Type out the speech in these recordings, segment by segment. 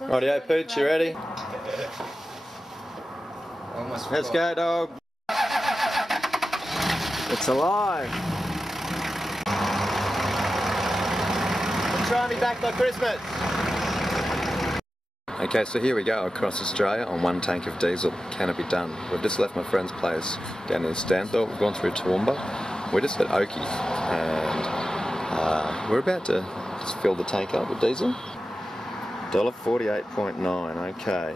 Rightio, Pooch, you ready? Let's go, dog. It's alive. I'm trying to be back by Christmas. Okay, so here we go across Australia on one tank of diesel. Can it be done? We've just left my friend's place down in Stanthorpe. We've gone through Toowoomba. We're just at Oakey and we're about to just fill the tank up with diesel. $1.48.9. Okay,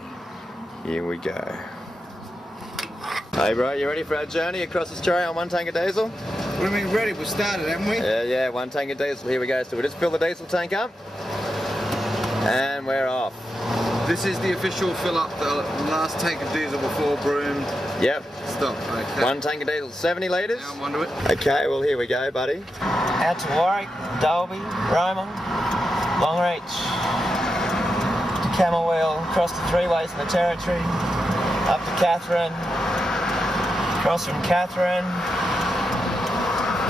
here we go. Hey bro, you ready for our journey across Australia on one tank of diesel? What do you mean ready? We started, haven't we? Yeah, one tank of diesel. Here we go. So we just fill the diesel tank up and we're off. This is the official fill up, the last tank of diesel before Broome. Yep. Stop. Okay. One tank of diesel, 70 litres. Now I'm onto it. Okay, well here we go, buddy. Out to Warwick, Dalby, Roma, Longreach, to Camberwell, across the three ways in the Territory, up to Katherine, across from Katherine,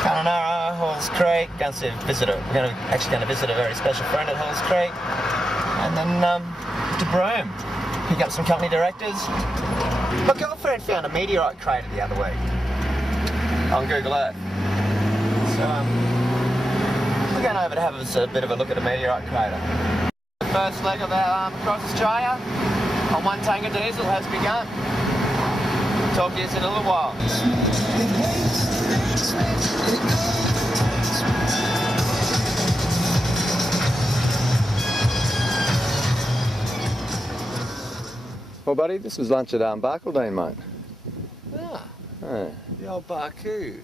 Kununurra, Halls Creek. We're actually going to visit a very special friend at Halls Creek, and then to Broome, pick up some company directors. My girlfriend found a meteorite crater the other week on Google Earth, so we're going over to have a bit of a look at a meteorite crater. The first leg of our across Australia on one tank of diesel has begun. Talk to you in a little while. Well buddy, this was lunch at Barcaldine, mate. Ah, Yeah. the old Barcoo.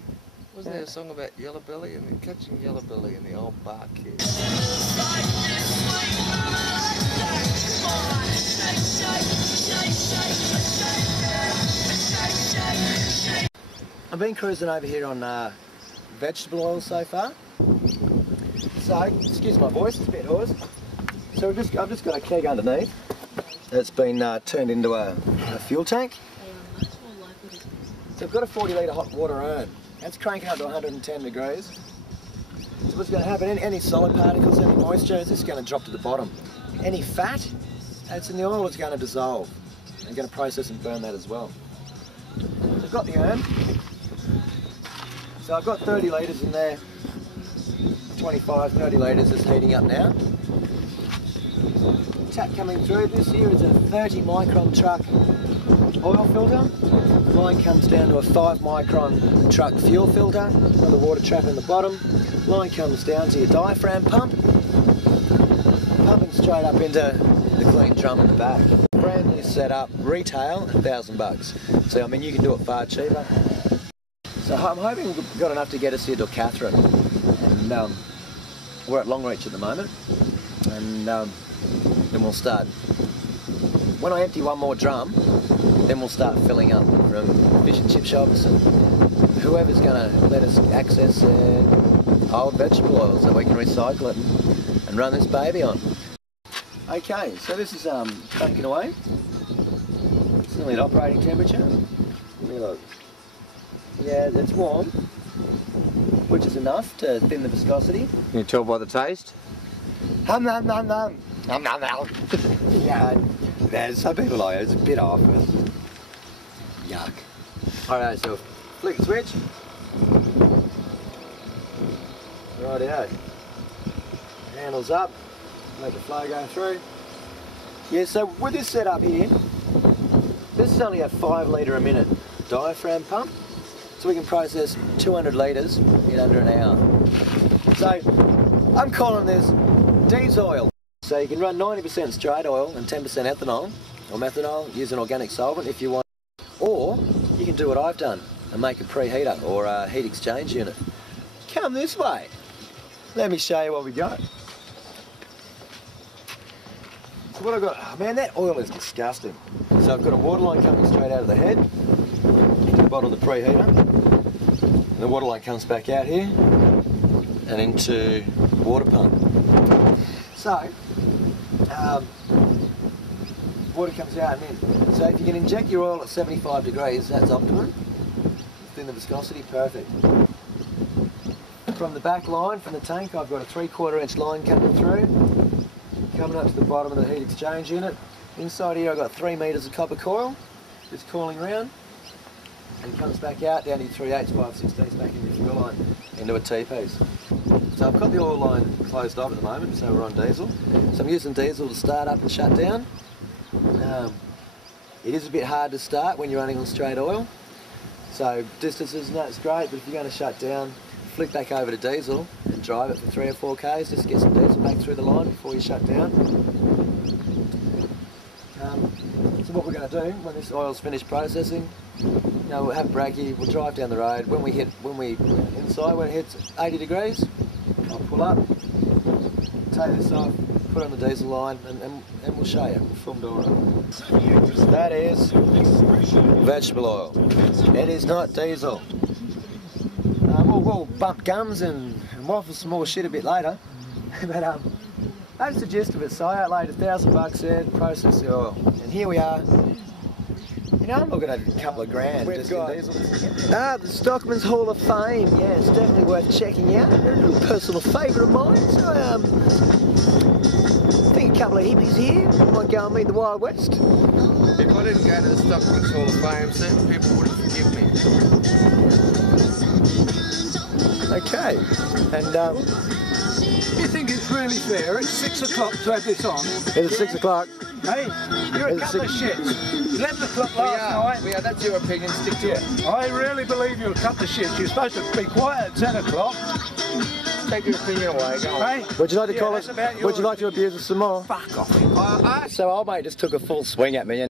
Wasn't there a song about Yellow Belly and catching Yellow Belly in the old Barcoo? I've been cruising over here on vegetable oil so far. So, excuse my voice, it's a bit hoarse. So I've just got a keg underneath. It's been turned into a fuel tank. So I've got a 40 litre hot water urn. That's cranking up to 110 degrees. So what's going to happen, any solid particles, any moisture, is just going to drop to the bottom. Any fat that's in the oil is going to dissolve. I'm going to process and burn that as well. So I've got the urn. So I've got 30 litres in there. 25, 30 litres is heating up now. Tap coming through. This here is a 30 micron truck oil filter. Line comes down to a 5 micron truck fuel filter. Another water trap in the bottom. Line comes down to your diaphragm pump. Pumping straight up into the clean drum in the back. Brand new setup, retail, $1,000. So I mean you can do it far cheaper. So I'm hoping we've got enough to get us here to Katherine. And we're at Longreach at the moment. And then we'll start. When I empty one more drum, then we'll start filling up from fish and chip shops and whoever's going to let us access old vegetable oils so we can recycle it and run this baby on. Okay, so this is cranking away. It's nearly at operating temperature. Let me look. Yeah, it's warm, which is enough to thin the viscosity. Can you tell by the taste? Hum num num num. Num num num. Yeah, some people like it. It's a bit off. Yuck. Alright, so flick the switch. Rightio. Handles up. Let the flow go through. Yeah, so with this setup here, this is only a 5 litre a minute diaphragm pump. So we can process 200 litres in under an hour. So I'm calling this diesOIL. So you can run 90% straight oil and 10% ethanol or methanol, use an organic solvent if you want. Or you can do what I've done and make a preheater or a heat exchange unit. Come this way. let me show you what we got. So what I've got, man, that oil is disgusting. So I've got a water line coming straight out of the head, to the bottom of the preheater. And the water line comes back out here and into the water pump. So, water comes out and in. So if you can inject your oil at 75 degrees, that's optimum. Then the viscosity, perfect. From the back line, from the tank, I've got a 3/4 inch line coming through, coming up to the bottom of the heat exchange unit. Inside here I've got 3 metres of copper coil, just coiling round, and it comes back out down to 3/8, 5/16 back into the fuel line, into a T-piece. So I've got the oil line closed off at the moment, so we're on diesel. So I'm using diesel to start up and shut down. It is a bit hard to start when you're running on straight oil. So distances and that's great, but if you're going to shut down, flick back over to diesel and drive it for 3 or 4 k's just to get some diesel back through the line before you shut down. So what we're going to do when this oil's finished processing, we'll have brakkie, we'll drive down the road. When it hits 80 degrees, I'll pull up, take this off, put it on the diesel line, and we'll show you. We'll film door on it. That is vegetable oil. It is not diesel. We'll bump gums and waffle some more shit a bit later. But that's the gist of it. So I outlaid $1,000 there to process the oil. And here we are. I'm looking at a couple of grand just in diesel. The Stockman's Hall of Fame. Yeah, it's definitely worth checking out. A little personal favourite of mine. So I think a couple of hippies here might go and meet the Wild West. If I didn't go to the Stockman's Hall of Fame, certain people wouldn't forgive me. Okay, and you think it's really fair? It's 6 o'clock to have this on. It's 6 o'clock. Hey, you're a couple of shits. 11 o'clock last night. We are. That's your opinion. Stick to it. I really believe you're a couple of shits. You're supposed to be quiet at 10 o'clock. Take your opinion away. Go on. Hey, would you like to call it? Would you like to abuse us some more? Fuck off. So old mate just took a full swing at me.